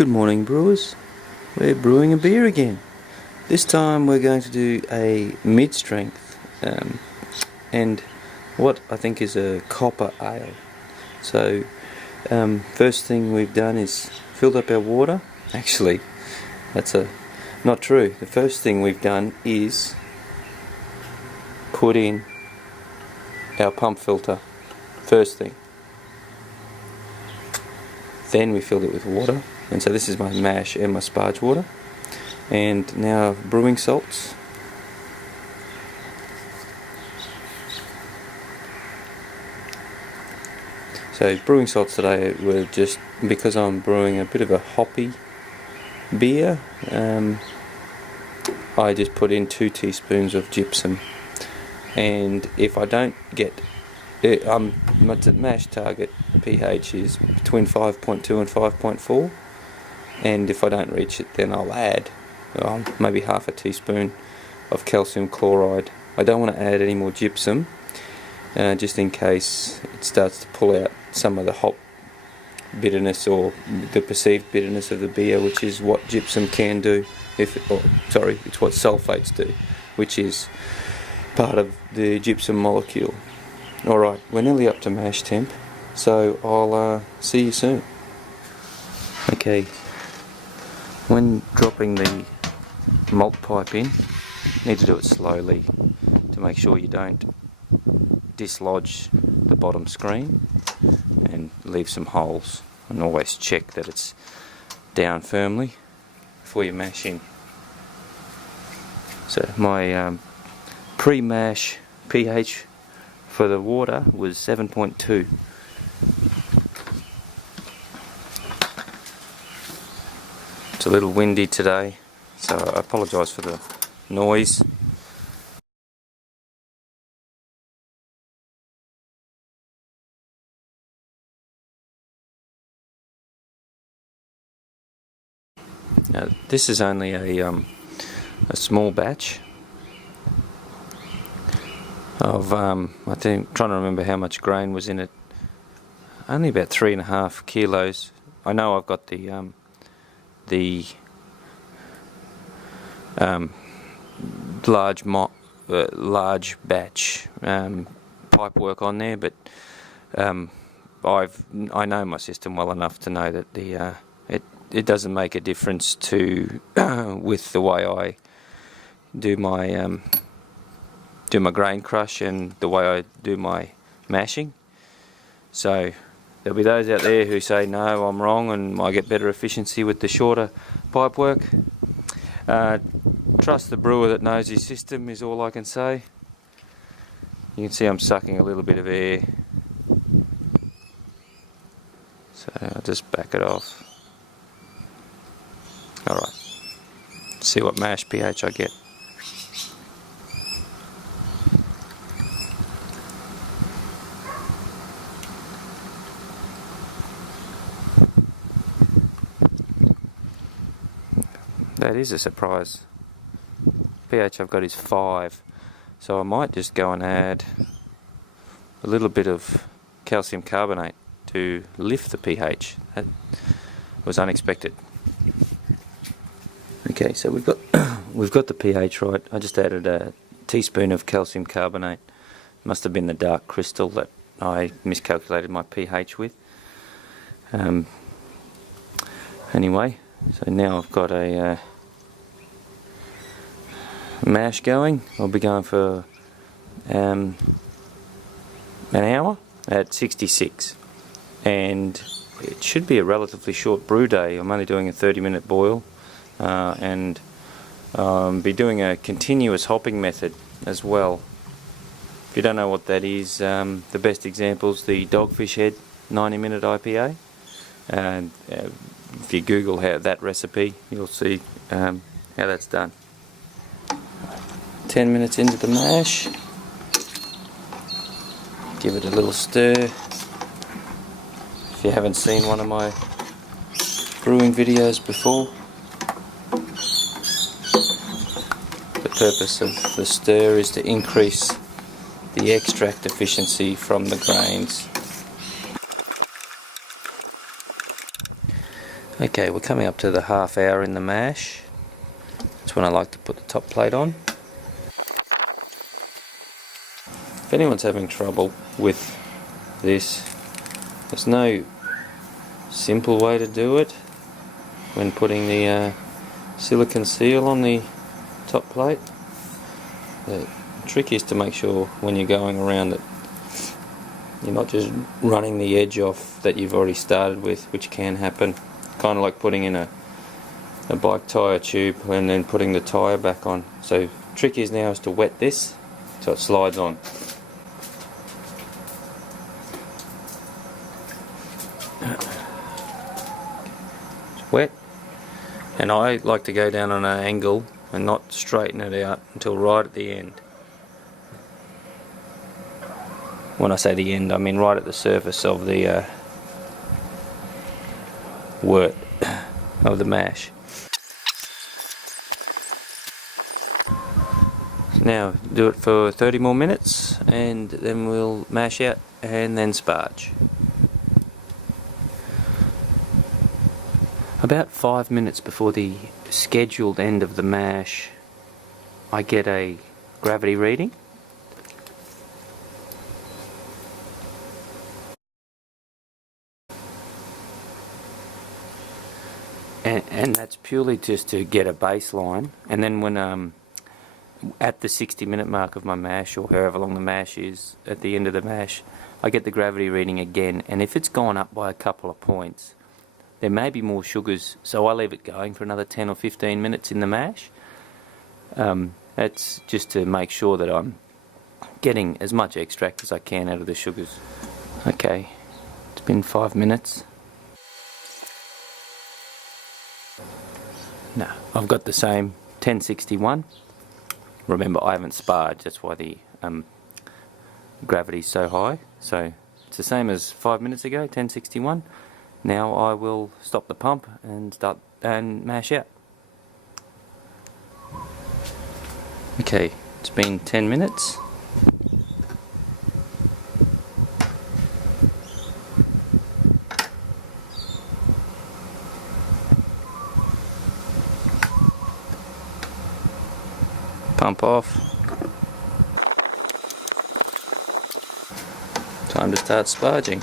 Good morning, brewers. We're brewing a beer again. This time we're going to do a mid-strength and what I think is a copper ale. So first thing we've done is filled up our water. Actually, that's not true. The first thing we've done is put in our pump filter. First thing. Then we filled it with water. And so this is my mash and my sparge water. And now brewing salts. So brewing salts today were just because I'm brewing a bit of a hoppy beer. I just put in 2 teaspoons of gypsum. And if I don't get my mash target pH is between 5.2 and 5.4, and if I don't reach it, then I'll add maybe half a teaspoon of calcium chloride. I don't want to add any more gypsum, just in case it starts to pull out some of the hop bitterness or the perceived bitterness of the beer, which is what gypsum can do. It's what sulfates do, which is part of the gypsum molecule. Alright, we're nearly up to mash temp, so I'll see you soon. Okay, when dropping the malt pipe in, you need to do it slowly to make sure you don't dislodge the bottom screen and leave some holes, and always check that it's down firmly before you mash in. So my pre-mash pH for the water was 7.2. It's a little windy today, so I apologise for the noise. Now, this is only a small batch of I think, trying to remember how much grain was in it. Only about 3.5 kilos. I know I've got the large batch pipe work on there, but I know my system well enough to know that it doesn't make a difference to with the way I do my grain crush and the way I do my mashing. So there'll be those out there who say no, I'm wrong and I get better efficiency with the shorter pipe work. Trust the brewer that knows his system is all I can say. You can see I'm sucking a little bit of air, so I'll just back it off. Alright, see what mash pH I get. That is a surprise. pH I've got is 5, so I might just go and add a little bit of calcium carbonate to lift the pH. That was unexpected. Okay, so we've got the pH right. I just added a teaspoon of calcium carbonate. Must have been the dark crystal that I miscalculated my pH with. Anyway, so now I've got a mash going. I'll be going for an hour at 66, and it should be a relatively short brew day. I'm only doing a 30-minute boil, and be doing a continuous hopping method as well. If you don't know what that is, the best example is the Dogfish Head 90-minute IPA, and if you Google that recipe, you'll see how that's done. 10 minutes into the mash, give it a little stir. If you haven't seen one of my brewing videos before, the purpose of the stir is to increase the extract efficiency from the grains. Okay, we're coming up to the half hour in the mash. That's when I like to put the top plate on. If anyone's having trouble with this, there's no simple way to do it when putting the silicone seal on the top plate. The trick is to make sure when you're going around that you're not just running the edge off that you've already started with, which can happen. Kind of like putting in a bike tyre tube and then putting the tyre back on. So trick is now is to wet this so it slides on. It's wet, and I like to go down on an angle and not straighten it out until right at the end. When I say the end, I mean right at the surface of the wort of the mash. Now do it for 30 more minutes and then we'll mash out and then sparge. About 5 minutes before the scheduled end of the mash, I get a gravity reading. And that's purely just to get a baseline, and then when at the 60-minute mark of my mash, or however long the mash is, at the end of the mash, I get the gravity reading again, and if it's gone up by a couple of points, there may be more sugars, so I leave it going for another 10 or 15 minutes in the mash. That's just to make sure that I'm getting as much extract as I can out of the sugars. Okay, it's been 5 minutes. No, I've got the same 1061. Remember, I haven't sparged, that's why the gravity's so high. So it's the same as 5 minutes ago, 1061. Now I will stop the pump and start and mash out. Okay, it's been 10 minutes. Pump off. Time to start sparging.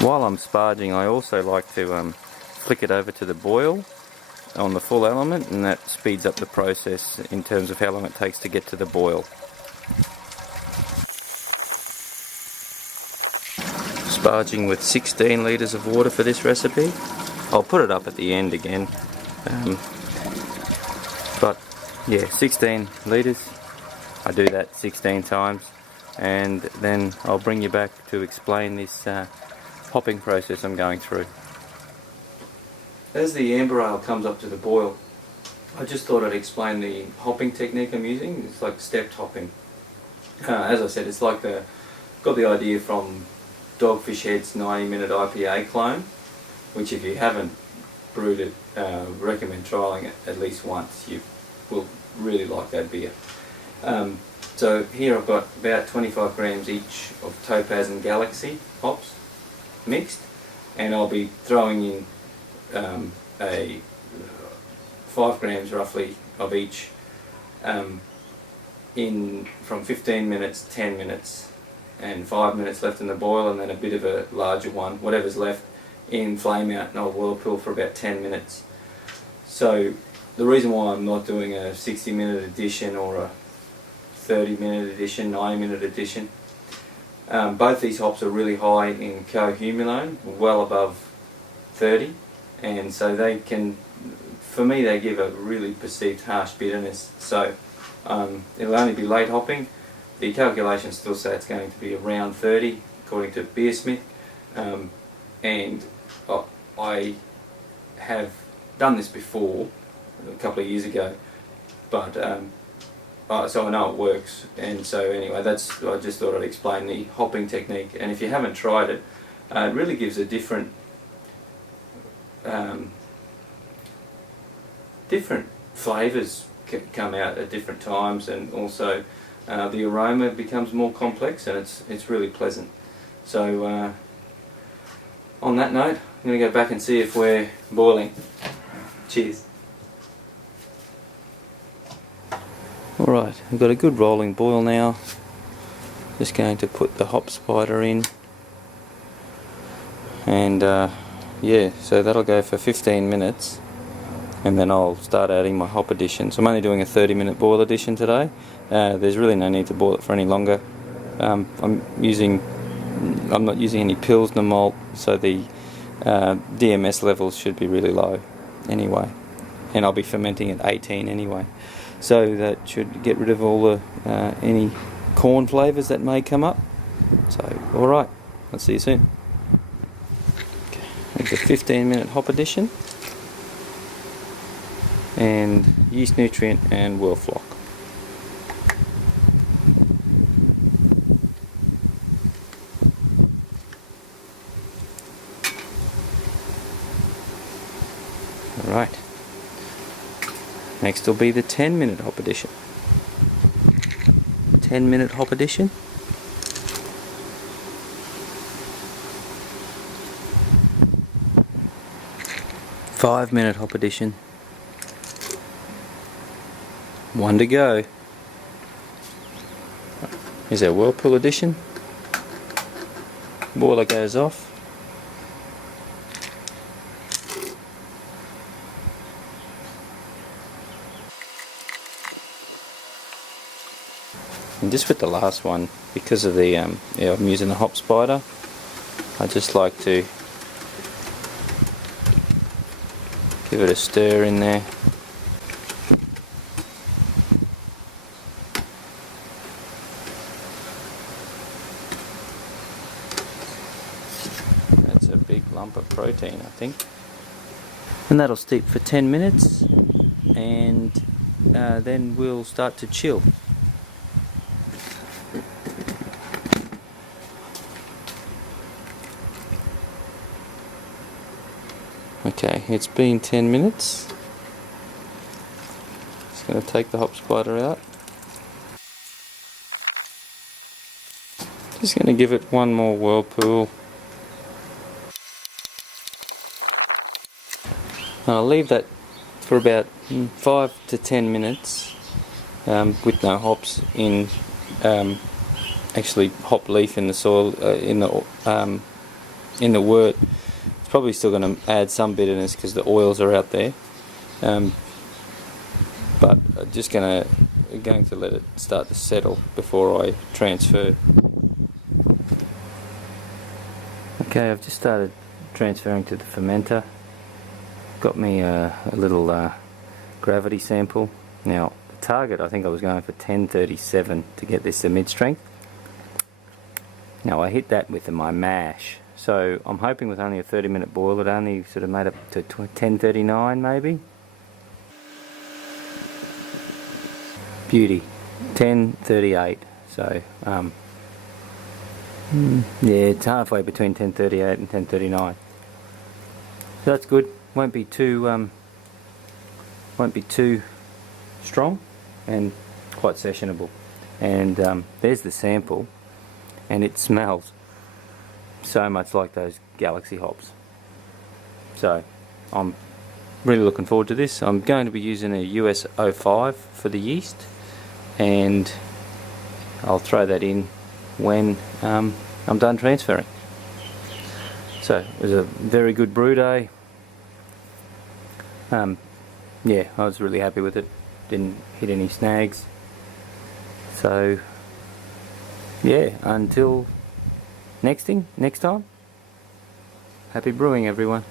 While I'm sparging, I also like to flick it over to the boil on the full element, and that speeds up the process in terms of how long it takes to get to the boil. Sparging with 16 litres of water for this recipe. I'll put it up at the end again. But yeah, 16 litres. I do that 16 times, and then I'll bring you back to explain this hopping process I'm going through. As the amber ale comes up to the boil, I just thought I'd explain the hopping technique I'm using. It's like stepped hopping. As I said, it's like got the idea from Dogfish Head's 90-minute IPA clone, which if you haven't brewed it, recommend trialling it at least once. You will really like that beer. So here I've got about 25 grams each of Topaz and Galaxy hops mixed, and I'll be throwing in a 5 grams roughly of each in from 15 minutes, 10 minutes and 5 minutes left in the boil, and then a bit of a larger one, whatever's left, in flame out, and I'll whirlpool for about 10 minutes. So the reason why I'm not doing a 60-minute edition or a 30-minute edition, 90-minute edition, both these hops are really high in cohumulone, well above 30, and so they can, for me, they give a really perceived harsh bitterness. So it'll only be late hopping. The calculations still say it's going to be around 30 according to Beersmith, and I have done this before a couple of years ago, but so I know it works. And so anyway, I just thought I'd explain the hopping technique, and if you haven't tried it, it really gives a different flavours come out at different times, and also the aroma becomes more complex, and it's really pleasant. So on that note, I'm going to go back and see if we're boiling. Cheers. Alright, we've got a good rolling boil now. Just going to put the hop spider in. And yeah, so that'll go for 15 minutes. And then I'll start adding my hop additions. I'm only doing a 30-minute boil addition today. There's really no need to boil it for any longer. I'm not using any Pilsner malt, so the DMS levels should be really low anyway. And I'll be fermenting at 18 anyway. So that should get rid of all the any corn flavours that may come up. So, alright, I'll see you soon. Okay, there's a 15-minute hop addition. And yeast nutrient and whirl flock. Alright. Next will be the 10-minute hop addition. 10-minute hop addition. Five-minute hop addition. One to go. Here's our whirlpool addition. Boiler goes off. And just with the last one, because of the I'm using the hop spider, I just like to give it a stir in there. That's a big lump of protein, I think. And that'll steep for 10 minutes, and then we'll start to chill. Okay, it's been 10 minutes. Just going to take the hop spider out. Just going to give it one more whirlpool. And I'll leave that for about 5 to 10 minutes with no hops in, actually hop leaf in the soil, in the wort. It's probably still going to add some bitterness because the oils are out there, but I'm just going to let it start to settle before I transfer. Okay, I've just started transferring to the fermenter. Got me a little gravity sample. Now the target, I think I was going for 1037 to get this to mid strength. Now I hit that with my mash. So I'm hoping with only a 30-minute boil it only sort of made up to 1039 maybe. Beauty, 1038. So yeah, it's halfway between 1038 and 1039. So that's good. Won't be too strong and quite sessionable. And there's the sample, and it smells so much like those Galaxy hops. So I'm really looking forward to this. I'm going to be using a US 05 for the yeast, and I'll throw that in when I'm done transferring. So it was a very good brew day. Yeah, I was really happy with it. Didn't hit any snags. So yeah, until next time, happy brewing everyone.